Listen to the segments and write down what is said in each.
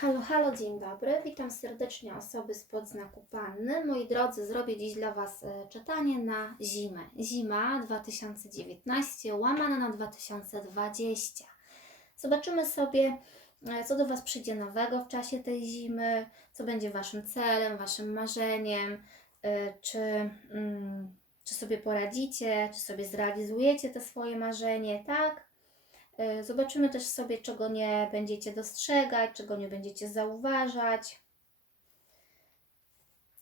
Halo, halo, dzień dobry. Witam serdecznie osoby spod znaku Panny. Moi drodzy, zrobię dziś dla Was e, czytanie na zimę. Zima 2019 łamane na 2020. Zobaczymy sobie, e, co do Was przyjdzie nowego w czasie tej zimy, co będzie Waszym celem, Waszym marzeniem, e, czy, mm, czy sobie poradzicie, czy sobie zrealizujecie te swoje marzenie, tak? Y, Zobaczymy też sobie, czego nie będziecie dostrzegać, czego nie będziecie zauważać.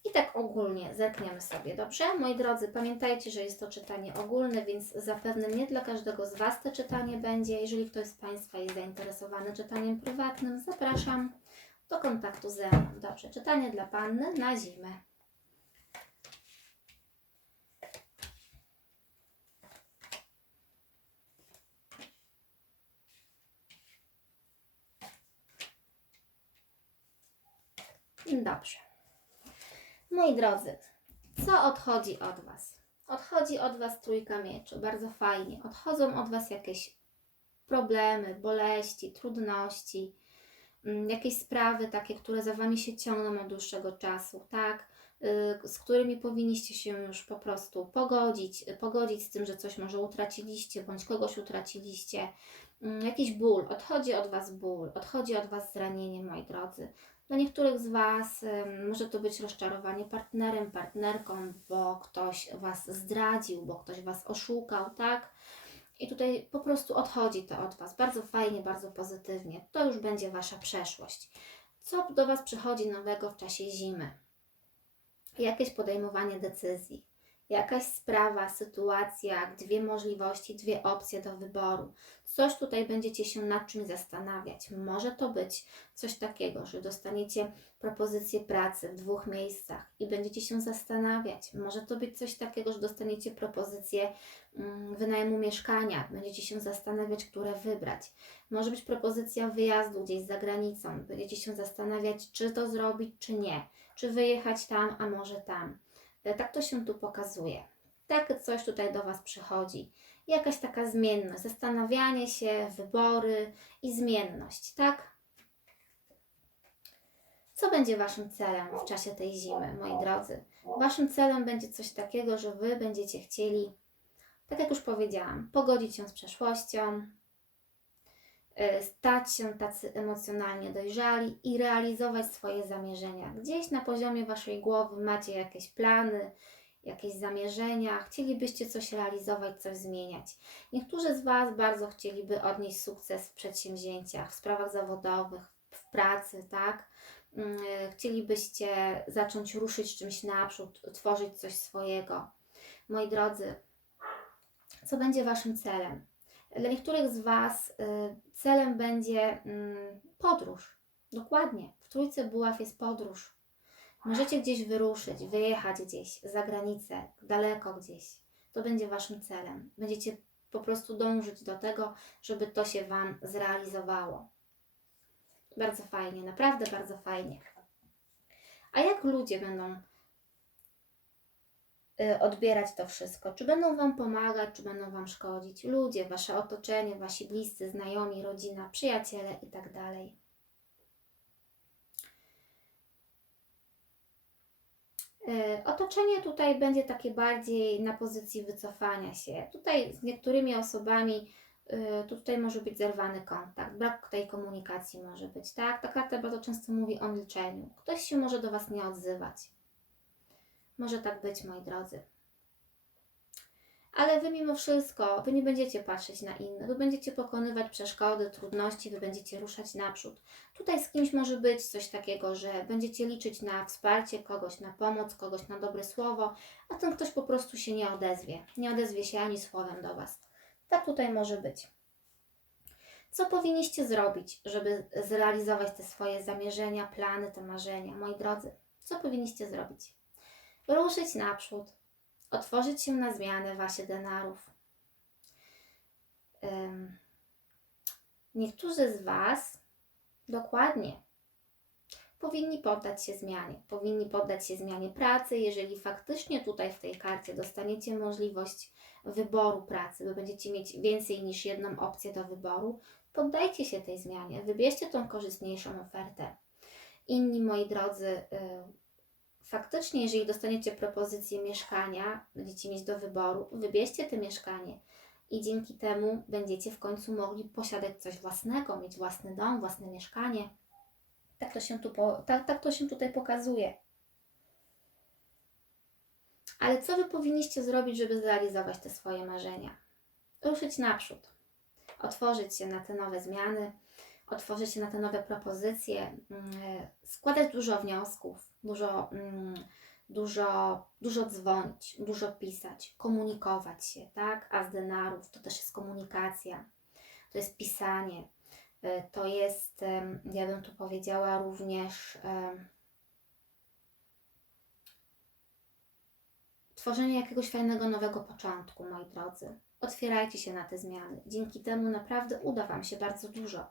I tak ogólnie zerkniemy sobie, dobrze? Moi drodzy, pamiętajcie, że jest to czytanie ogólne, więc zapewne nie dla każdego z Was to czytanie będzie. Jeżeli ktoś z Państwa jest zainteresowany czytaniem prywatnym, zapraszam do kontaktu ze mną. Dobrze, czytanie dla Panny na zimę. Dobrze. Moi drodzy, co odchodzi od Was? Odchodzi od Was trójka mieczy, bardzo fajnie. Odchodzą od Was jakieś problemy, boleści, trudności, mm, jakieś sprawy takie, które za Wami się ciągną od dłuższego czasu, tak? Y, Z którymi powinniście się już po prostu pogodzić, pogodzić z tym, że coś może utraciliście, bądź kogoś utraciliście. Mm, Jakiś ból, odchodzi od Was ból, odchodzi od Was zranienie, moi drodzy. Dla niektórych z Was może to być rozczarowanie partnerem, partnerką, bo ktoś Was zdradził, bo ktoś Was oszukał, tak? I tutaj po prostu odchodzi to od Was. Bardzo fajnie, bardzo pozytywnie. To już będzie Wasza przeszłość. Co do Was przychodzi nowego w czasie zimy? Jakieś podejmowanie decyzji, jakaś sprawa, sytuacja, dwie możliwości, dwie opcje do wyboru. Coś tutaj będziecie się nad czymś zastanawiać. Może to być coś takiego, że dostaniecie propozycję pracy w dwóch miejscach i będziecie się zastanawiać. Może to być coś takiego, że dostaniecie propozycję mm, wynajmu mieszkania, będziecie się zastanawiać, które wybrać. Może być propozycja wyjazdu gdzieś za granicą, będziecie się zastanawiać, czy to zrobić, czy nie, czy wyjechać tam, a może tam. Tak to się tu pokazuje. Takie coś tutaj do Was przychodzi. Jakaś taka zmienność, zastanawianie się, wybory i zmienność, tak? Co będzie Waszym celem w czasie tej zimy, moi drodzy? Waszym celem będzie coś takiego, że Wy będziecie chcieli, tak jak już powiedziałam, pogodzić się z przeszłością, stać się tacy emocjonalnie dojrzali i realizować swoje zamierzenia. Gdzieś na poziomie Waszej głowy macie jakieś plany, jakieś zamierzenia, chcielibyście coś realizować, coś zmieniać. Niektórzy z Was bardzo chcieliby odnieść sukces w przedsięwzięciach, w sprawach zawodowych, w pracy, tak? Mm, Chcielibyście zacząć ruszyć czymś naprzód, tworzyć coś swojego. Moi drodzy, co będzie Waszym celem? Dla niektórych z Was y, celem będzie mm, podróż. Dokładnie. W Trójce Buław jest podróż. Możecie gdzieś wyruszyć, wyjechać gdzieś za granicę, daleko gdzieś. To będzie Waszym celem. Będziecie po prostu dążyć do tego, żeby to się Wam zrealizowało. Bardzo fajnie, naprawdę bardzo fajnie. A jak ludzie będą odbierać to wszystko? Czy będą Wam pomagać, czy będą Wam szkodzić? Ludzie, Wasze otoczenie, Wasi bliscy, znajomi, rodzina, przyjaciele i tak. Y, Otoczenie tutaj będzie takie bardziej na pozycji wycofania się. Tutaj z niektórymi osobami y, tutaj może być zerwany kontakt, brak tej komunikacji może być, tak? Ta karta bardzo często mówi o milczeniu. Ktoś się może do Was nie odzywać. Może tak być, moi drodzy. Ale Wy mimo wszystko, Wy nie będziecie patrzeć na innych, Wy będziecie pokonywać przeszkody, trudności, Wy będziecie ruszać naprzód. Tutaj z kimś może być coś takiego, że będziecie liczyć na wsparcie kogoś, na pomoc kogoś, na dobre słowo, a ten ktoś po prostu się nie odezwie. Nie odezwie się ani słowem do Was. Tak tutaj może być. Co powinniście zrobić, żeby zrealizować te swoje zamierzenia, plany, te marzenia, moi drodzy? Co powinniście zrobić? Ruszyć naprzód, otworzyć się na zmianę wasie denarów. Ym, niektórzy z Was dokładnie powinni poddać się zmianie. Powinni poddać się zmianie pracy, jeżeli faktycznie tutaj w tej karcie dostaniecie możliwość wyboru pracy, bo będziecie mieć więcej niż jedną opcję do wyboru, poddajcie się tej zmianie, wybierzcie tą korzystniejszą ofertę. Inni, moi drodzy, y, faktycznie, jeżeli dostaniecie propozycję mieszkania, będziecie mieć do wyboru, wybierzcie te mieszkanie i dzięki temu będziecie w końcu mogli posiadać coś własnego, mieć własny dom, własne mieszkanie. Tak to się, tu po, tak, tak to się tutaj pokazuje. Ale co Wy powinniście zrobić, żeby zrealizować te swoje marzenia? Ruszyć naprzód, otworzyć się na te nowe zmiany, otworzyć się na te nowe propozycje, mm, składać dużo wniosków, dużo, mm, dużo, dużo dzwonić, dużo pisać, komunikować się, tak? A z denarów to też jest komunikacja, to jest pisanie, y, to jest, ja bym tu powiedziała również tworzenie jakiegoś fajnego nowego początku, moi drodzy. Otwierajcie się na te zmiany. Dzięki temu naprawdę uda Wam się bardzo dużo.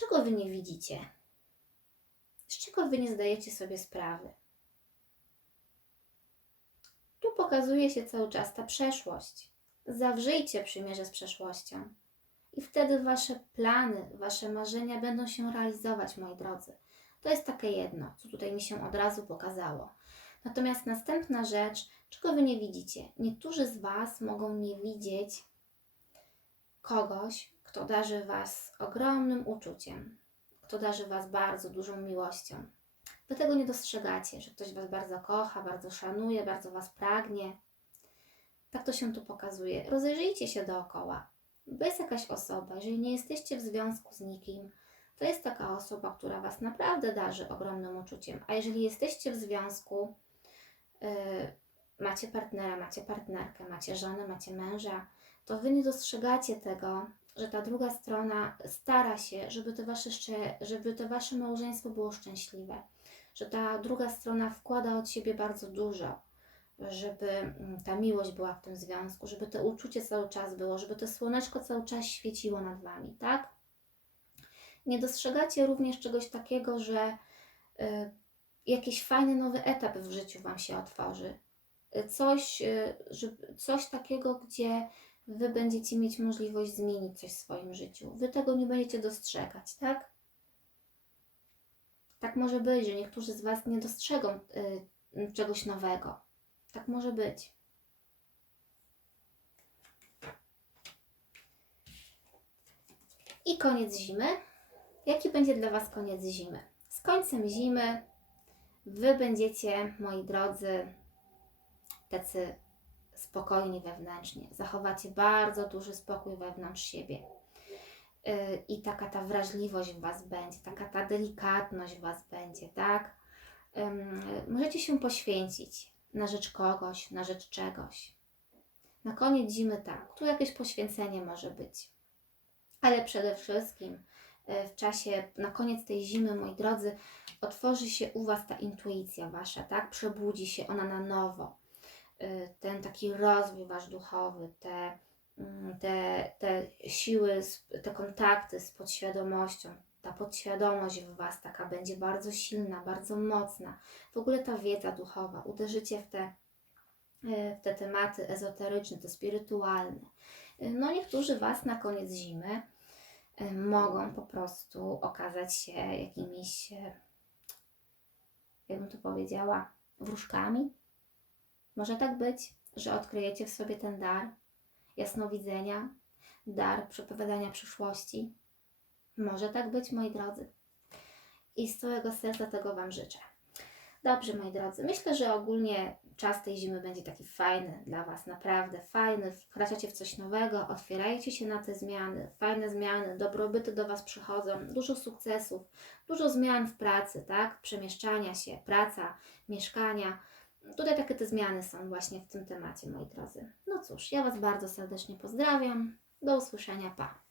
Czego Wy nie widzicie? Z czego Wy nie zdajecie sobie sprawy? Tu pokazuje się cały czas ta przeszłość. Zawrzyjcie przymierze z przeszłością. I wtedy Wasze plany, Wasze marzenia będą się realizować, moi drodzy. To jest takie jedno, co tutaj mi się od razu pokazało. Natomiast następna rzecz, czego Wy nie widzicie? Niektórzy z Was mogą nie widzieć kogoś, kto darzy Was ogromnym uczuciem, kto darzy Was bardzo dużą miłością. Wy tego nie dostrzegacie, że ktoś Was bardzo kocha, bardzo szanuje, bardzo Was pragnie. Tak to się tu pokazuje. Rozejrzyjcie się dookoła. Bo jest jakaś osoba, jeżeli nie jesteście w związku z nikim, to jest taka osoba, która Was naprawdę darzy ogromnym uczuciem. A jeżeli jesteście w związku, yy, macie partnera, macie partnerkę, macie żonę, macie męża, to Wy nie dostrzegacie tego, że ta druga strona stara się, żeby to wasze, żeby to wasze małżeństwo było szczęśliwe, że ta druga strona wkłada od siebie bardzo dużo, żeby mm, ta miłość była w tym związku, żeby to uczucie cały czas było, żeby to słoneczko cały czas świeciło nad wami, tak? Nie dostrzegacie również czegoś takiego, że y, jakiś fajny nowy etap w życiu wam się otworzy. Y, Coś, y, coś takiego, gdzie Wy będziecie mieć możliwość zmienić coś w swoim życiu. Wy tego nie będziecie dostrzegać, tak? Tak może być, że niektórzy z Was nie dostrzegą y, czegoś nowego. Tak może być. I koniec zimy. Jaki będzie dla Was koniec zimy? Z końcem zimy Wy będziecie, moi drodzy, tacy spokojni wewnętrznie, zachowacie bardzo duży spokój wewnątrz siebie. Yy, I taka ta wrażliwość w Was będzie, taka ta delikatność w Was będzie, tak? Możecie się poświęcić na rzecz kogoś, na rzecz czegoś. Na koniec zimy tak, tu jakieś poświęcenie może być. Ale przede wszystkim yy, w czasie, na koniec tej zimy, moi drodzy, otworzy się u Was ta intuicja Wasza, tak? Przebudzi się ona na nowo y, ten taki rozwój wasz duchowy, te, mm, te, te siły, te kontakty z podświadomością, ta podświadomość w was taka będzie bardzo silna, bardzo mocna. W ogóle ta wiedza duchowa, uderzycie w te, y, w te tematy ezoteryczne, te spirytualne. Y, No niektórzy was na koniec zimy y, mogą po prostu okazać się jakimiś, y, jakbym to powiedziała, wróżkami, może tak być, że odkryjecie w sobie ten dar jasnowidzenia, dar przepowiadania przyszłości. Może tak być, moi drodzy. I z całego serca tego Wam życzę. Dobrze, moi drodzy. Myślę, że ogólnie czas tej zimy będzie taki fajny dla Was, naprawdę fajny. Wkraczacie w coś nowego, otwierajcie się na te zmiany, fajne zmiany, dobrobyty do Was przychodzą, dużo sukcesów, dużo zmian w pracy, tak? Przemieszczania się, praca, mieszkania. Tutaj takie te zmiany są właśnie w tym temacie, moi drodzy. No cóż, ja Was bardzo serdecznie pozdrawiam. Do usłyszenia, pa.